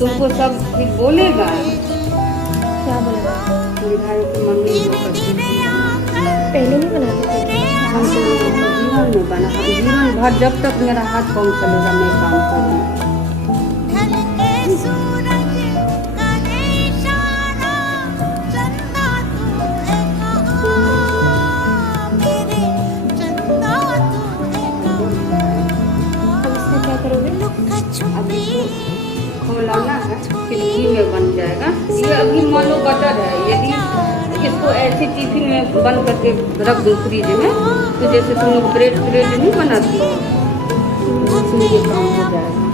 तुमको सब फिर बोलेगा। क्या बोलेगा? मेरे भाई की मम्मी जो करती थी पहले नहीं बनाते थे? हम तो जीवन में बना, जीवन भर जब तक मेरा हाथ पाँव चलेगा मैं काम करूँगी। अब इसमें क्या करोगे? अब इसको खोलाना है, फिर घी में बन जाएगा। ये अभी मान लो बटर है, यदि इसको ऐसे टिफिन में बंद करके रख दूँ फ्रिज में, तो जैसे तुम लोग ब्रेड नहीं बनाती हो, उसमें ये काम हो जाएगा।